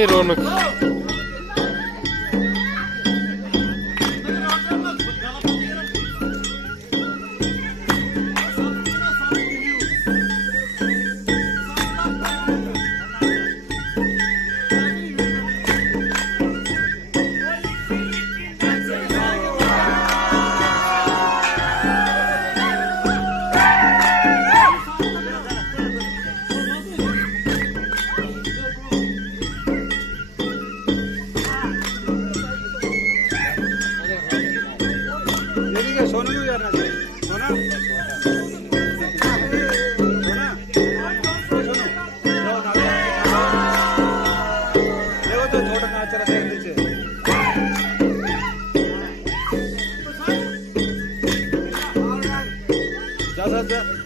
बड़ी रौनक। सोनू भी करना चाहिए सोना देखो तो थोड़ा नाच रहा है नीचे जा